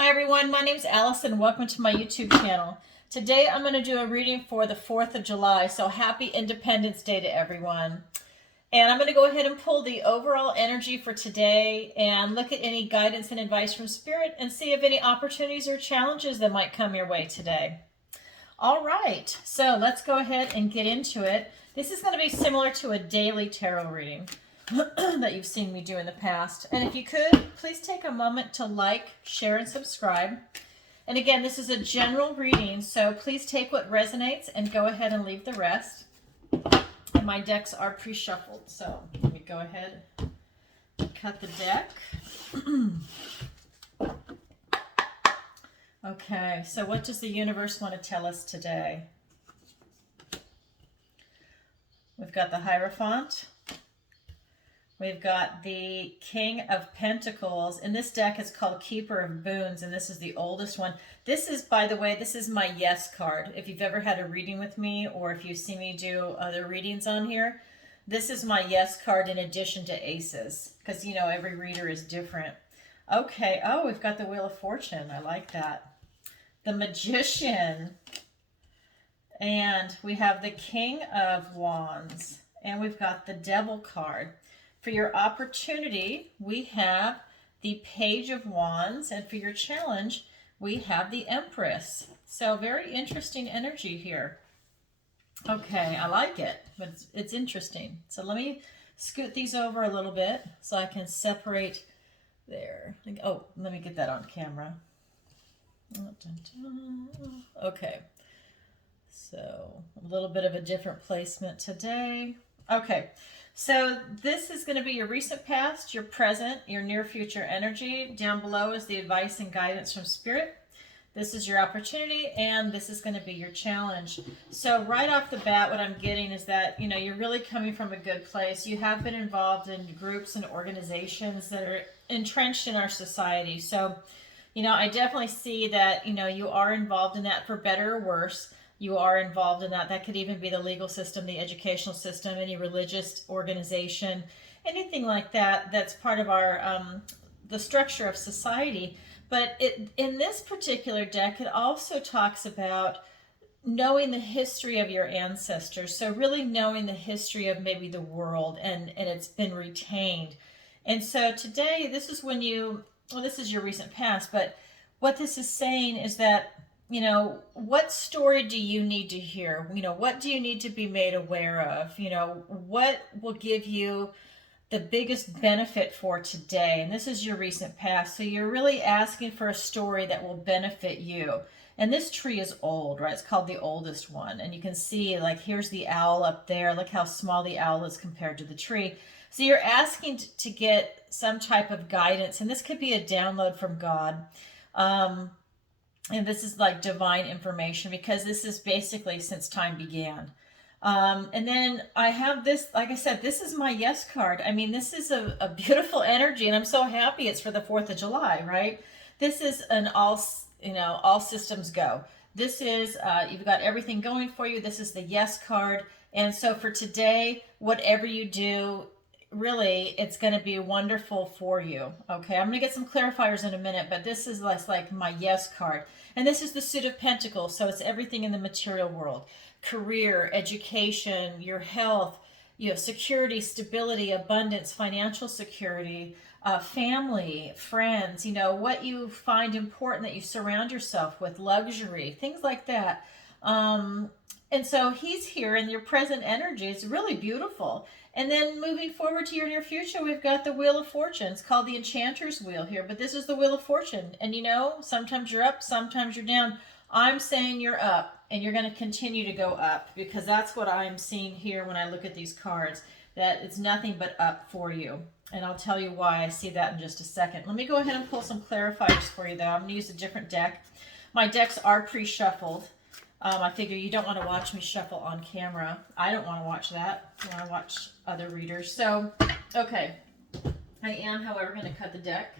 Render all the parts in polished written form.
Hi everyone, my name is Allison. Welcome to my YouTube channel. Today I'm going to do a reading for the 4th of July, so happy Independence Day to everyone. And I'm going to go ahead and pull the overall energy for today and look at any guidance and advice from Spirit and see if any opportunities or challenges that might come your way today. All right, so let's go ahead and get into it. This is going to be similar to a daily tarot reading that you've seen me do in the past. And if you could, please take a moment to like, share, and subscribe. And again, this is a general reading, so please take what resonates and go ahead and leave the rest. And my decks are pre-shuffled, so let me go ahead and cut the deck. Okay, so what does the universe want to tell us today? We've got the Hierophant. We've got the King of Pentacles. In this deck, it's called Keeper of Boons, and this is the oldest one. This is, by the way, this is my yes card. If you've ever had a reading with me, or if you've seen me do other readings on here, this is my yes card in addition to aces, because, you know, every reader is different. Okay, oh, we've got the Wheel of Fortune. I like that. The Magician. And we have the King of Wands. And we've got the Devil card. For your opportunity, we have the Page of Wands, and for your challenge, we have the Empress. So very interesting energy here. Okay, I like it, but it's interesting. So let me scoot these over a little bit so I can separate there. Oh, let me get that on camera. Okay, so a little bit of a different placement today. Okay. So this is going to be your recent past, your present, your near future energy. Down below is the advice and guidance from Spirit. This is your opportunity, and this is going to be your challenge. So right off the bat, what I'm getting is that, you know, you're really coming from a good place. You have been involved in groups and organizations that are entrenched in our society. So, you know, I definitely see that, you know, you are involved in that for better or worse. You are involved in that. That could even be the legal system, the educational system, any religious organization, anything like that that's part of our the structure of society. But in this particular deck, it also talks about knowing the history of your ancestors. So really knowing the history of maybe the world, and it's been retained. And so today, this is when you, well, this is your recent past, but what this is saying is that, you know, what story do you need to hear? You know, what do you need to be made aware of? You know, what will give you the biggest benefit for today? And this is your recent past. So you're really asking for a story that will benefit you. And this tree is old, right? It's called the oldest one. And you can see, like, here's the owl up there. Look how small the owl is compared to the tree. So you're asking to get some type of guidance. And this could be a download from God. And this is like divine information, because this is basically since time began. And then I have this, like I said, this is my yes card. I mean, this is a beautiful energy, and I'm so happy it's for the 4th of July, right? This is an all, you know, all systems go. This is, you've got everything going for you. This is the yes card. And so for today, whatever you do, really, it's going to be wonderful for you. Okay, I'm going to get some clarifiers in a minute, but this is less like my yes card. And this is the Suit of Pentacles, so it's everything in the material world. Career, education, your health, you know, security, stability, abundance, financial security, family, friends, you know, what you find important that you surround yourself with, luxury, things like that. And so he's here, and your present energy is really beautiful. And then moving forward to your near future, we've got the Wheel of Fortune. It's called the Enchanter's Wheel here, but this is the Wheel of Fortune. And you know, sometimes you're up, sometimes you're down. I'm saying you're up, and you're going to continue to go up, because that's what I'm seeing here when I look at these cards, that it's nothing but up for you. And I'll tell you why I see that in just a second. Let me go ahead and pull some clarifiers for you, though. I'm going to use a different deck. My decks are pre-shuffled. I figure you don't want to watch me shuffle on camera. I don't want to watch that. I want to watch other readers. So, okay. I am, however, going to cut the deck,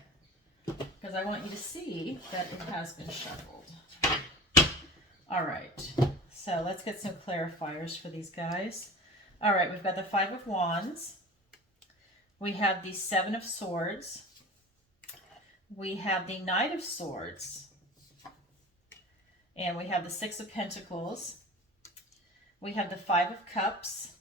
because I want you to see that it has been shuffled. All right. So let's get some clarifiers for these guys. All right, we've got the Five of Wands. We have the Seven of Swords, we have the Knight of Swords, and we have the Six of Pentacles, we have the Five of Cups,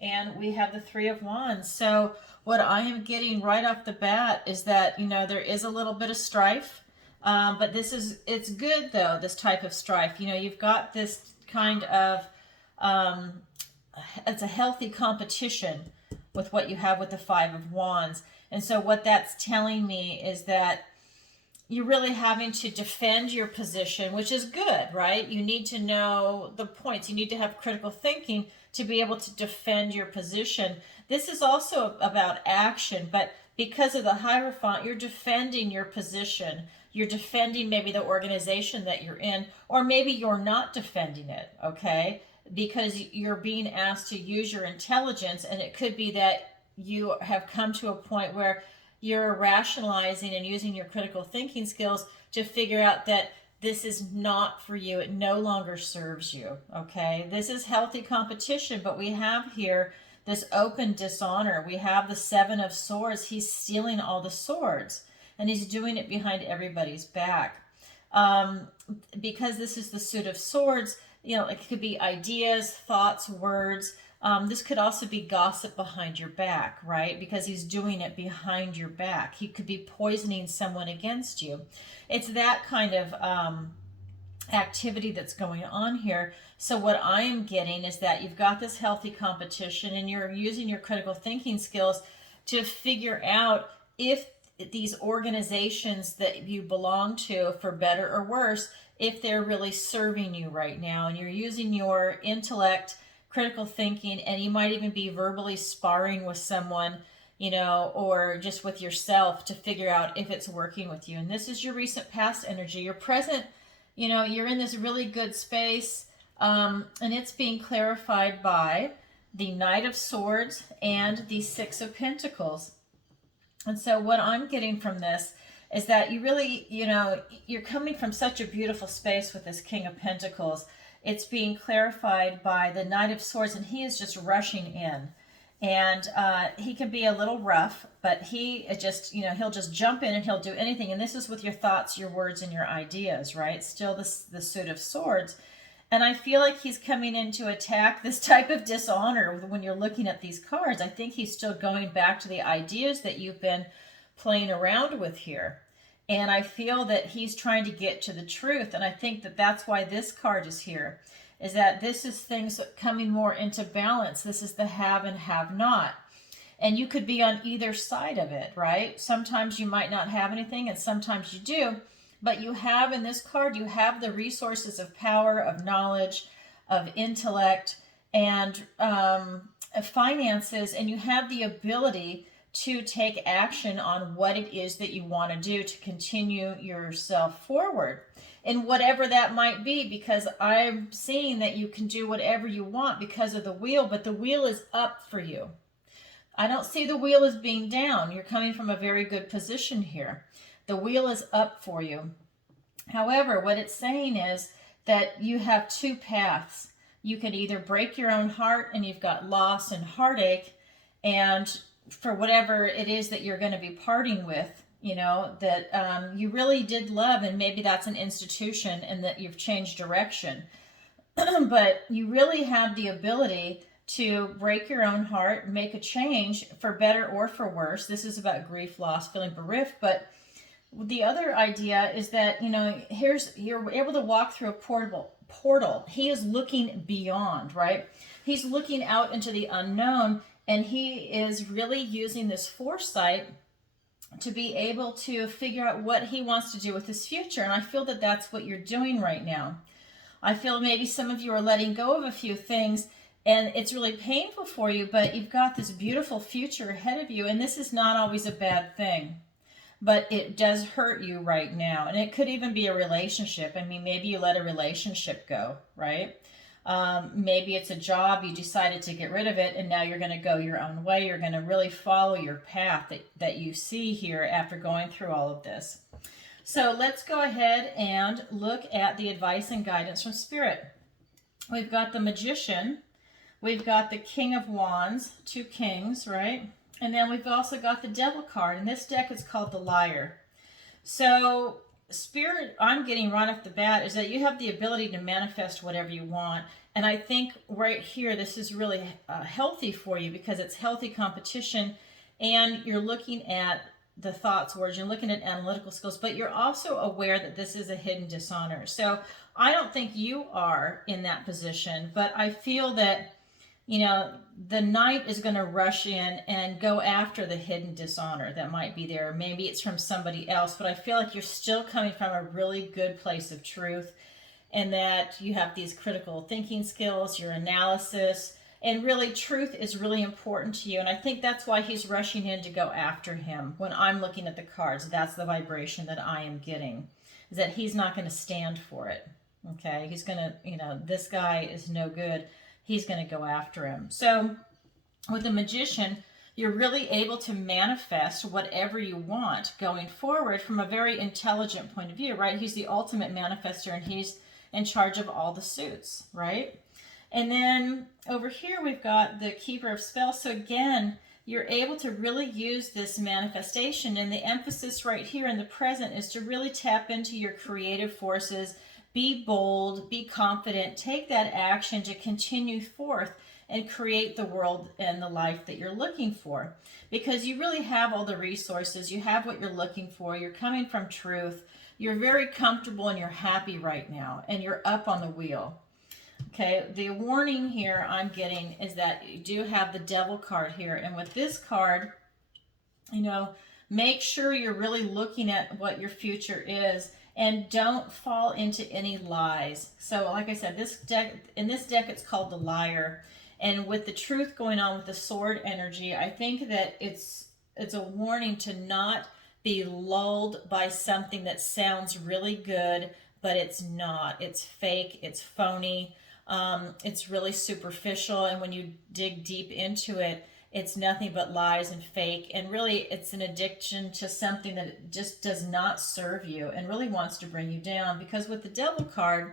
and we have the Three of Wands. So what I am getting right off the bat is that, you know, there is a little bit of strife, but it's good though, this type of strife. You know, you've got this kind of, it's a healthy competition with what you have with the Five of Wands. And so what that's telling me is that you're really having to defend your position, which is good, right? You need to know the points. You need to have critical thinking to be able to defend your position. This is also about action, but because of the Hierophant, you're defending your position. You're defending maybe the organization that you're in, or maybe you're not defending it, okay? Because you're being asked to use your intelligence, and it could be that you have come to a point where you're rationalizing and using your critical thinking skills to figure out that this is not for you. It no longer serves you, okay? This is healthy competition, but we have here this open dishonor. We have the Seven of Swords. He's stealing all the swords, and he's doing it behind everybody's back. Because this is the Suit of Swords, you know, it could be ideas, thoughts, words. This could also be gossip behind your back, right? Because he's doing it behind your back. He could be poisoning someone against you. It's that kind of activity that's going on here. So what I'm getting is that you've got this healthy competition, and you're using your critical thinking skills to figure out if these organizations that you belong to, for better or worse, if they're really serving you right now. And you're using your intellect, critical thinking, and you might even be verbally sparring with someone, you know, or just with yourself to figure out if it's working with you. And this is your recent past energy. Your present, you know, you're in this really good space, and it's being clarified by the Knight of Swords and the Six of Pentacles. And so what I'm getting from this is that you really, you know, you're coming from such a beautiful space with this King of Pentacles. It's being clarified by the Knight of Swords, and he is just rushing in. And he can be a little rough, but he just, you know, he'll just jump in and he'll do anything. And this is with your thoughts, your words, and your ideas, right? Still the Suit of Swords. And I feel like he's coming in to attack this type of dishonor when you're looking at these cards. I think he's still going back to the ideas that you've been playing around with here. And I feel that he's trying to get to the truth. And I think that that's why this card is here, is that this is things coming more into balance. This is the have and have not. And you could be on either side of it, right? Sometimes you might not have anything, and sometimes you do. But you have, in this card, you have the resources of power, of knowledge, of intellect, and finances, and you have the ability to take action on what it is that you want to do to continue yourself forward. And whatever that might be, because I'm seeing that you can do whatever you want because of the wheel, but the wheel is up for you. I don't see the wheel as being down. You're coming from a very good position here. The wheel is up for you. However, what it's saying is that you have two paths. You can either break your own heart, and you've got loss and heartache, and for whatever it is that you're going to be parting with, you know, that you really did love, and maybe that's an institution and that you've changed direction. But you really have the ability to break your own heart, make a change for better or for worse. This is about grief, loss, feeling bereft, but the other idea is that, you know, you're able to walk through a portal. He is looking beyond, right? He's looking out into the unknown, and he is really using this foresight to be able to figure out what he wants to do with his future. And I feel that that's what you're doing right now. I feel maybe some of you are letting go of a few things, and it's really painful for you, but you've got this beautiful future ahead of you, and this is not always a bad thing. But it does hurt you right now. And it could even be a relationship. I mean, maybe you let a relationship go, right? Maybe it's a job, you decided to get rid of it, and now you're going to go your own way. You're going to really follow your path that you see here after going through all of this. So let's go ahead and look at the advice and guidance from Spirit. We've got the Magician. We've got the King of Wands, two kings, right? And then we've also got the Devil card. And this deck is called the Liar. So Spirit, I'm getting right off the bat, is that you have the ability to manifest whatever you want. And I think right here, this is really healthy for you because it's healthy competition and you're looking at the thoughts, words, you're looking at analytical skills, but you're also aware that this is a hidden dishonor. So I don't think you are in that position, but I feel that, you know, the knight is going to rush in and go after the hidden dishonor that might be there. Maybe it's from somebody else, but I feel like you're still coming from a really good place of truth and that you have these critical thinking skills, your analysis, and really truth is really important to you. And I think that's why he's rushing in to go after him. When I'm looking at the cards, that's the vibration that I am getting, is that he's not going to stand for it. Okay, he's going to, you know, this guy is no good. He's going to go after him. So with the Magician, you're really able to manifest whatever you want going forward from a very intelligent point of view, right? He's the ultimate manifester and he's in charge of all the suits, right? And then over here, we've got the Keeper of Spells. So again, you're able to really use this manifestation. And the emphasis right here in the present is to really tap into your creative forces, be bold, be confident, take that action to continue forth and create the world and the life that you're looking for. Because you really have all the resources, you have what you're looking for, you're coming from truth, you're very comfortable and you're happy right now, and you're up on the wheel. Okay, the warning here I'm getting is that you do have the Devil card here. And with this card, you know, make sure you're really looking at what your future is and don't fall into any lies. So like I said, in this deck, it's called the Liar. And with the truth going on with the sword energy, I think that it's a warning to not be lulled by something that sounds really good, but it's not. It's fake, it's phony. It's really superficial, and when you dig deep into it, it's nothing but lies and fake, and really it's an addiction to something that just does not serve you and really wants to bring you down. Because with the Devil card,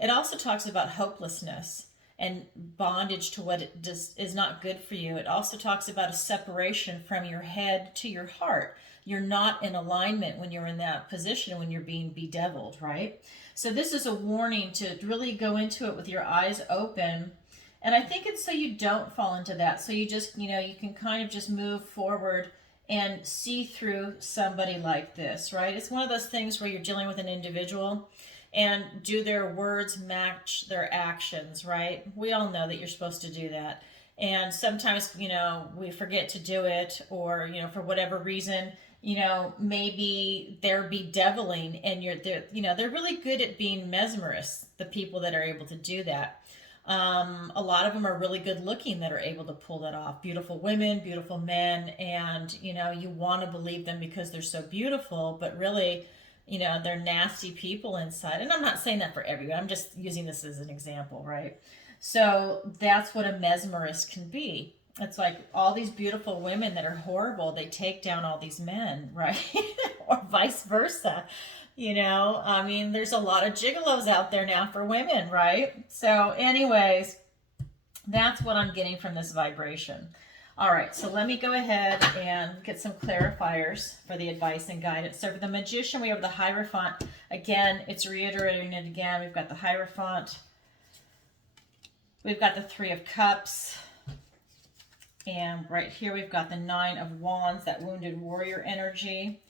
it also talks about hopelessness and bondage to what is not good for you. It also talks about a separation from your head to your heart. You're not in alignment when you're in that position, when you're being bedeviled, right? So this is a warning to really go into it with your eyes open. And I think it's so you don't fall into that. So you just, you know, you can kind of just move forward and see through somebody like this, right? It's one of those things where you're dealing with an individual and do their words match their actions, right? We all know that you're supposed to do that. And sometimes, you know, we forget to do it, or, you know, for whatever reason, you know, maybe they're bedeviling and they're really good at being mesmerists, the people that are able to do that. A lot of them are really good looking that are able to pull that off. Beautiful women, beautiful men, and, you know, you want to believe them because they're so beautiful, but really, you know, they're nasty people inside. And I'm not saying that for everyone. I'm just using this as an example, right? So that's what a mesmerist can be. It's like all these beautiful women that are horrible, they take down all these men, right? Or vice versa. You know, I mean, there's a lot of gigolos out there now for women, right? So anyways, that's what I'm getting from this vibration. All right, so let me go ahead and get some clarifiers for the advice and guidance. So for the Magician, we have the Hierophant. Again, it's reiterating it again. We've got the Hierophant. We've got the Three of Cups. And right here, we've got the Nine of Wands, that wounded warrior energy.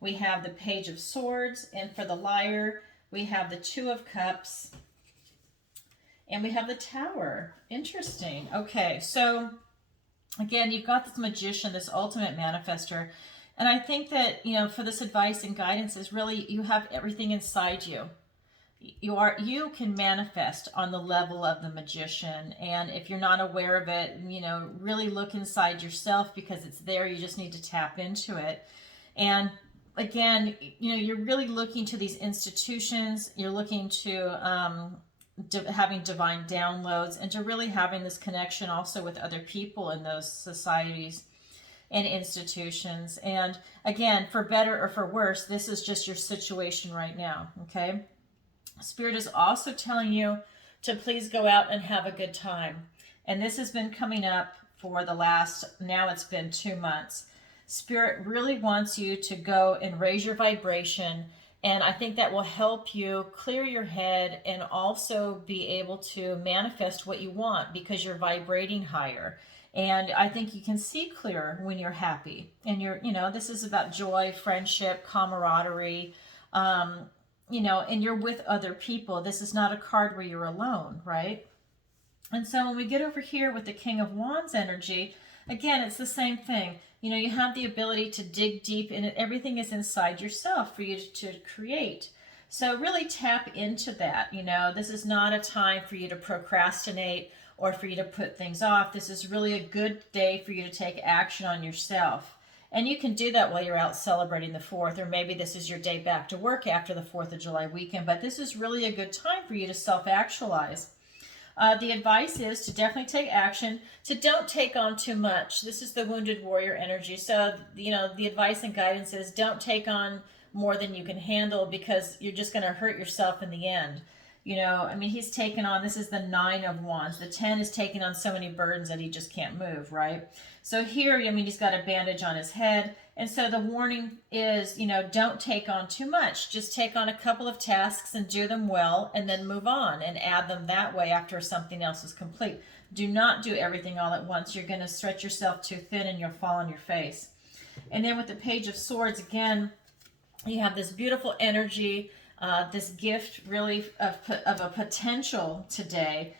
We have the Page of Swords. And for the Liar, we have the Two of Cups. And we have the Tower. Interesting. Okay, so again, you've got this Magician, this ultimate manifester. And I think that, you know, for this advice and guidance is really, you have everything inside you. You can manifest on the level of the Magician. And if you're not aware of it, you know, really look inside yourself because it's there. You just need to tap into it. And again, you know, you're really looking to these institutions. You're looking to having divine downloads and to really having this connection also with other people in those societies and institutions. And again, for better or for worse, this is just your situation right now, okay? Spirit is also telling you to please go out and have a good time. And this has been coming up for the last, now it's been 2 months. Spirit really wants you to go and raise your vibration, and I think that will help you clear your head and also be able to manifest what you want because you're vibrating higher. And I think you can see clearer when you're happy. And this is about joy, friendship, camaraderie, and you're with other people. This is not a card where you're alone, right? And so when we get over here with the King of Wands energy, again, it's the same thing. You have the ability to dig deep in it. Everything is inside yourself for you to create. So really tap into that. This is not a time for you to procrastinate or for you to put things off. This is really a good day for you to take action on yourself. And you can do that while you're out celebrating the 4th, or maybe this is your day back to work after the 4th of July weekend, but this is really a good time for you to self-actualize. The advice is to definitely take action, to don't take on too much. This is the wounded warrior energy. So, the advice and guidance is don't take on more than you can handle because you're just going to hurt yourself in the end. He's taken on, this is the 9 of Wands. The 10 is taking on so many burdens that he just can't move, right? So here, he's got a bandage on his head. And so the warning is, don't take on too much. Just take on a couple of tasks and do them well and then move on and add them that way after something else is complete. Do not do everything all at once. You're going to stretch yourself too thin and you'll fall on your face. And then with the Page of Swords, again, you have this beautiful energy, this gift really of a potential today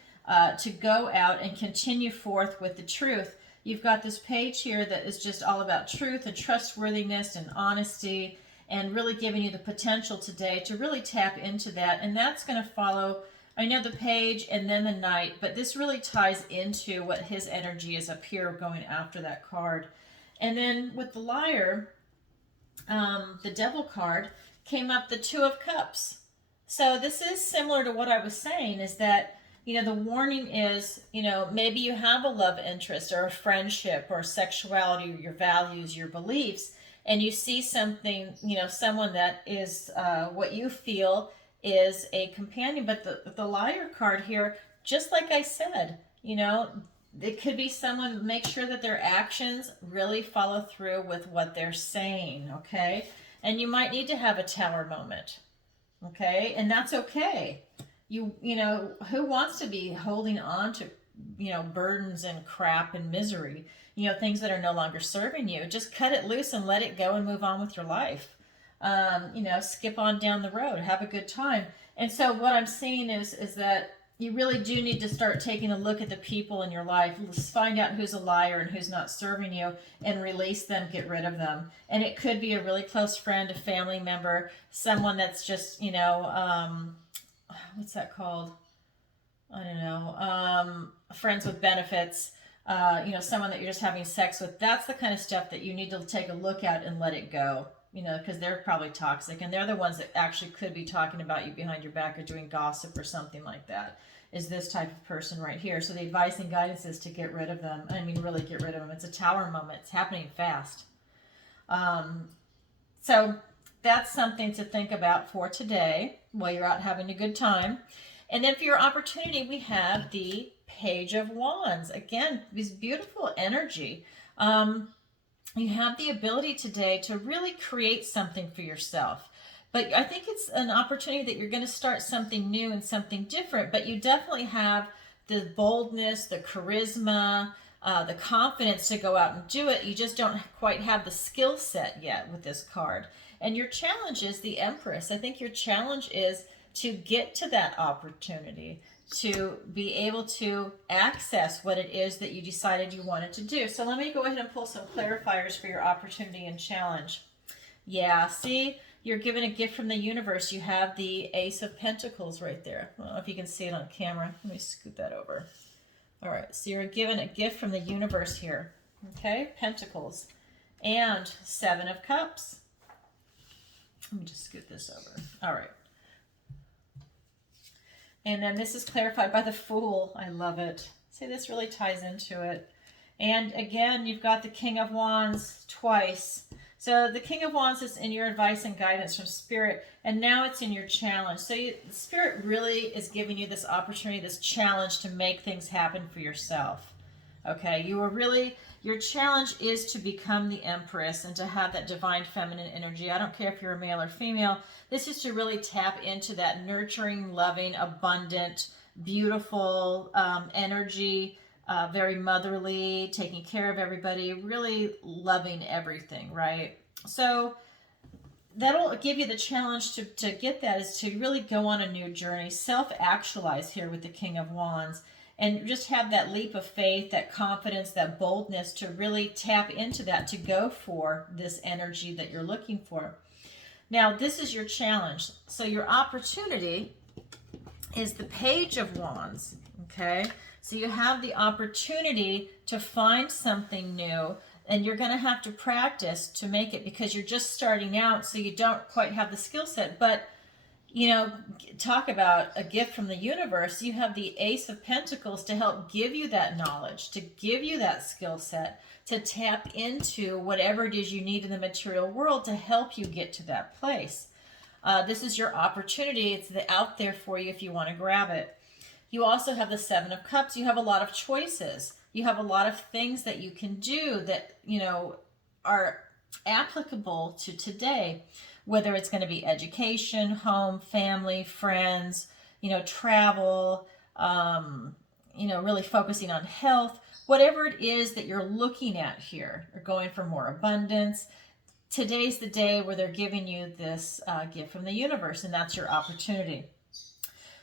to go out and continue forth with the truth. You've got this page here that is just all about truth and trustworthiness and honesty, and really giving you the potential today to really tap into that. And that's going to follow, the page and then the Knight, but this really ties into what his energy is up here going after that card. And then with the Liar, the Devil card, came up the 2 of Cups. So this is similar to what I was saying, is that the warning is, maybe you have a love interest or a friendship or sexuality or your values, your beliefs, and you see something, someone that is what you feel is a companion. But the Liar card here, just like I said, it could be someone, make sure that their actions really follow through with what they're saying, okay? And you might need to have a tower moment, okay? And that's okay. Who wants to be holding on to, burdens and crap and misery, things that are no longer serving you? Just cut it loose and let it go and move on with your life. Skip on down the road, have a good time. And so what I'm seeing is that you really do need to start taking a look at the people in your life. Let's find out who's a liar and who's not serving you and release them, get rid of them. And it could be a really close friend, a family member, someone that's just, what's that called? I don't know. Friends with benefits, someone that you're just having sex with. That's the kind of stuff that you need to take a look at and let it go, because they're probably toxic, and they're the ones that actually could be talking about you behind your back or doing gossip or something like that, is this type of person right here. So the advice and guidance is to get rid of them. Really get rid of them. It's a tower moment. It's happening fast. So that's something to think about for today while you're out having a good time. And then for your opportunity, we have the Page of Wands. Again, this beautiful energy. You have the ability today to really create something for yourself. But I think it's an opportunity that you're going to start something new and something different. But you definitely have the boldness, the charisma, the confidence to go out and do it. You just don't quite have the skill set yet with this card. And your challenge is the Empress. I think your challenge is to get to that opportunity, to be able to access what it is that you decided you wanted to do. So let me go ahead and pull some clarifiers for your opportunity and challenge. Yeah, see, you're given a gift from the universe. You have the Ace of Pentacles right there. I don't know if you can see it on camera. Let me scoot that over. All right, so you're given a gift from the universe here. Okay, Pentacles. And 7 of Cups. Let me just scoot this over. All right. And then this is clarified by the Fool. I love it. See, this really ties into it. And again, you've got the King of Wands twice. So the King of Wands is in your advice and guidance from Spirit, and now it's in your challenge. So Spirit really is giving you this opportunity, this challenge to make things happen for yourself. Okay, your challenge is to become the Empress and to have that divine feminine energy. I don't care if you're a male or female. This is to really tap into that nurturing, loving, abundant, beautiful energy, very motherly, taking care of everybody, really loving everything, right? So that'll give you the challenge to get that, is to really go on a new journey, self-actualize here with the King of Wands, and just have that leap of faith, that confidence, that boldness to really tap into that, to go for this energy that you're looking for. Now, this is your challenge. So your opportunity is the Page of Wands, okay? So you have the opportunity to find something new, and you're going to have to practice to make it, because you're just starting out, so you don't quite have the skill set. But you know, talk about a gift from the universe. You have the Ace of Pentacles to help give you that knowledge, to give you that skill set, to tap into whatever it is you need in the material world to help you get to that place. This is your opportunity. It's out there for you if you want to grab it. You also have the Seven of Cups. You have a lot of choices. You have a lot of things that you can do that, you know, are applicable to today, whether it's going to be education, home, family, friends, you know, travel, you know, really focusing on health, whatever it is that you're looking at here, or going for more abundance. Today's the day where they're giving you this gift from the universe, and that's your opportunity.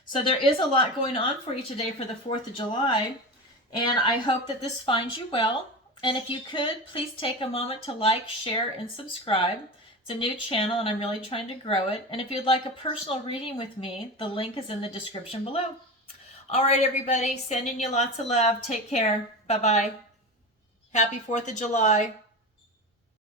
So there is a lot going on for you today for the 4th of July, and I hope that this finds you well. And if you could, please take a moment to like, share, and subscribe. It's a new channel, and I'm really trying to grow it. And if you'd like a personal reading with me, the link is in the description below. All right, everybody, sending you lots of love. Take care. Bye-bye. Happy 4th of July.